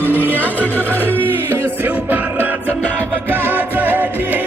दुनिया जगभरी शिवबाराचं नाव गाजली.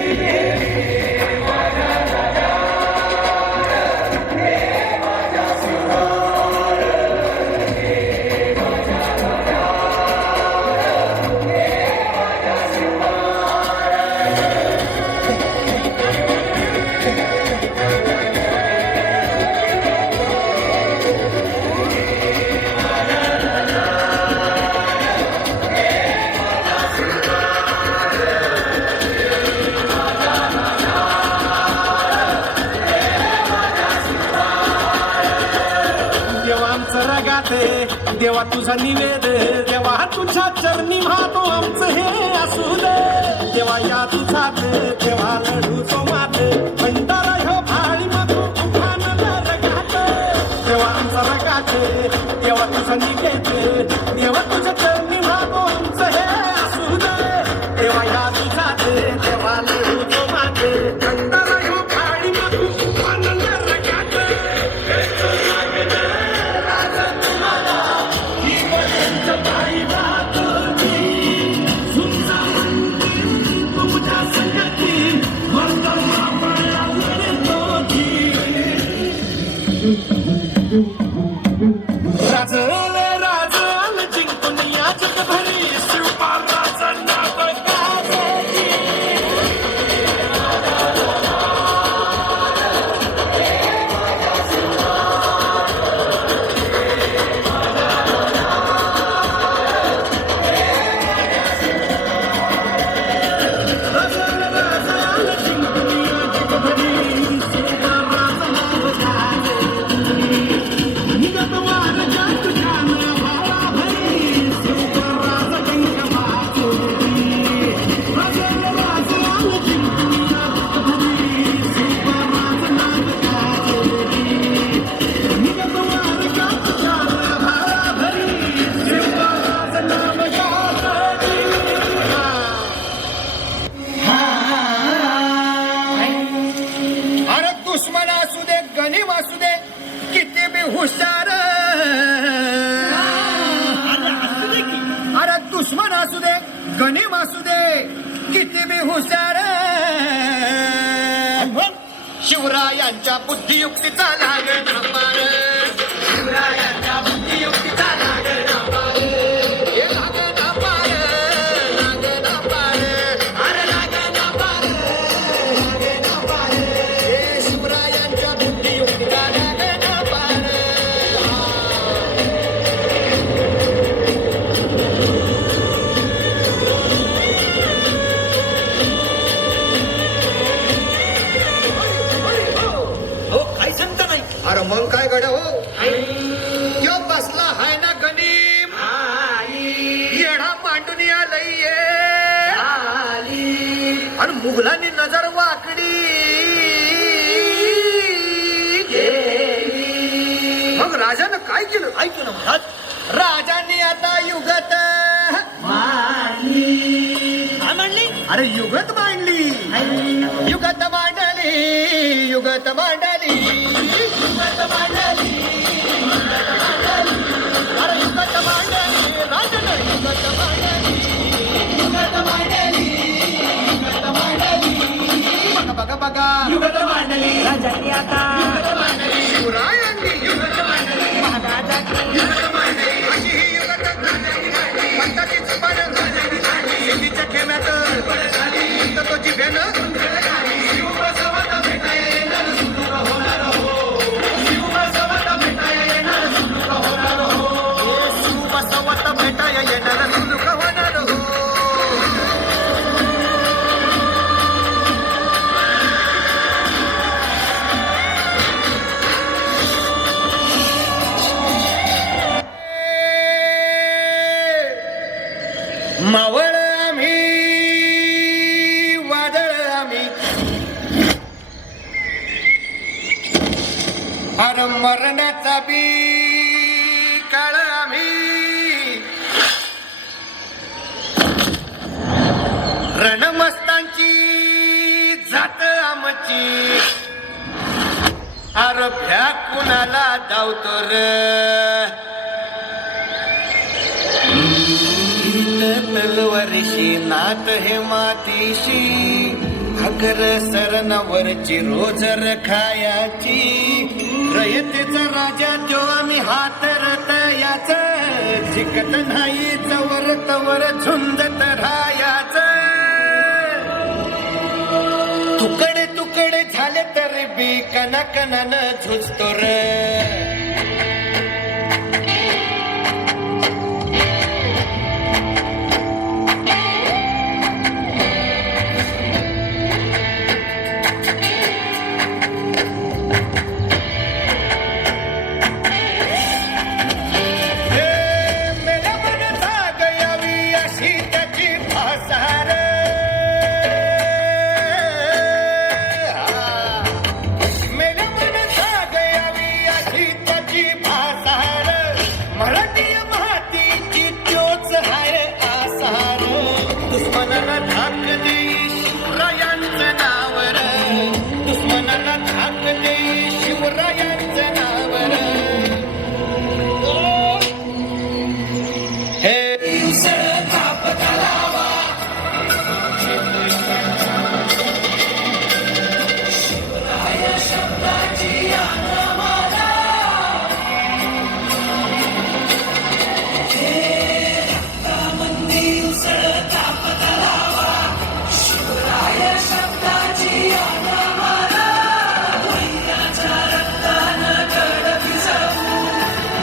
देवा तुझा निवेद, देवा तुझ्या चरणी वाहतो आमचं हे असू दे. देवा या तुझात देवा लढू तो मात, भंडारा ह्यो भाळी मधू तुफान रगात. देवा आमचा रगात, देवा तुझा निवेद, देवा तुझ्या चरणी वाहतो आमचं हे असू दे. देवा या तुझात देवा लढू तो मात, भंडारा ह्यो भाळी मधू तुफान रगात. राजले राजल जिंकून या जगभरी शिवबाराचं नाव गाजली. दुश्मन असू दे गणिम असू दे किती बी हुशार, अरे दुश्मन असू दे गणिम असू दे किती बी हुशार. शिवरायांच्या बुद्धियुक्तीचा लाग ना पार, शिवरायांच्या बुद्धियुक्तीचा लाग ना पार. हे लाग ना पार, लाग ना पार, अरे लाग ना पार, लाग ना पार. हे शिवरायांच्या बुद्धियुक्तीचा लाग ना पार. अरे मग काय गड हो, यो बसला हाय ना गणिम, येडा मांडून आलंय आणि मुघलांनी नजर वाकडी. मग राजानं काय केलं ऐकू ना महाराज. राजांनी आता युगत मांडली. अरे युगत मांडली, युगत मांडली, युगत मांडली, युगत मांडली, अरे युगत मांडली. राजानं युगत मांडली, युगत मांडली, युगत मांडली. बघा बघा बघा युगत मांडली. राजांनी आता युगत मांडली, शिवरायांनी युगत मांडली, महाराजांनी युगत मांडली. अशी ही युगत मांडली. पंताची जुबान राजांनी काढली, शेतीच्या खेम्यात पंत तो जिभेनं शिवबसवता भेटाया येणार सुरू होणार हो, शिवबसवता भेटाया येणार सुरू होणार हो, शिवबसवता भेटाया येणार सुरू होणार हो. मावळ आम्ही वादळ आम्ही, अरे मरणाचा बी काळ आम्ही. रणमस्तांची जात आमची, अरे भ्या कुणाला धावतो र. वारीशी नात हे मातीशी अगर सरणावरची रोज खायाची रयतेचा राजा तो आम्ही हात रतयाच जिकत नाही जवर तवर झुंजत राहायाच तुकडे तुकडे झाले तरी बी कणाकणानं झुजतो रे दुश्मनाला धाक देई शिवरायांचं नावर दुश्मनाला धाक देई शिवरायांचं नावर हे थाप घालावा शिवराय शब्दाची आनमाला हे रक्तामंदी उसळ थाप घालावा शिवराय शब्दाची आनमाला वैराच्या रक्तानं गड भिजवू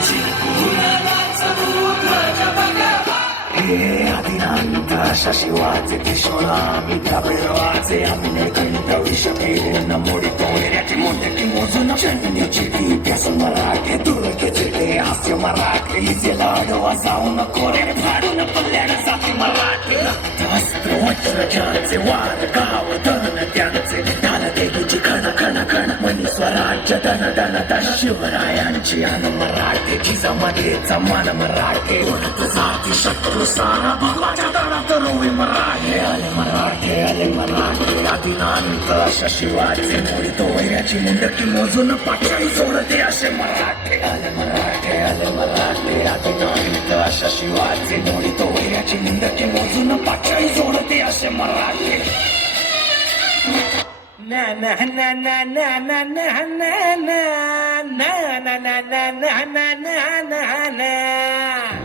जिंकून नाचवू ध्वज बघावा हे आदिनांत अशा शिवाचे त्रिशूळा आम्ही भैरवाचे आम्ही कंठ विष केले न मोडी तोऱ्याची मोठ्याची मोजून चंडीची भीत्यासून मराठे दुर्गेचे ते हास्य मराठे हिचे लाडवा जाऊन कोरे फाडून पल्ल्यानं जाते मराठे रक्तास्त्र वज्रजाचे वार गाव धन त्यांचे ढाल देवीची खण खण खण मनी स्वराज्य धन धन धन शिवरायांची अन मराठेची जमतेचा मान मराठे उडत जाती शत्रू सारा भगवाच्या दरात रोवी मराठे आले मराठे आदिनांत अशा शिवाचे मोडी तो वैऱ्याची मुंडकी मोजून पाठळी सोडते असे मराठे आले मराठे आदिनांत अशा शिवाचे मोडी तो वैऱ्याची मुंडकी मोजून पाठळी सोडते असे मराठे ना ना ना ना ना ना ना ना ना ना ना ना ना ना ना ना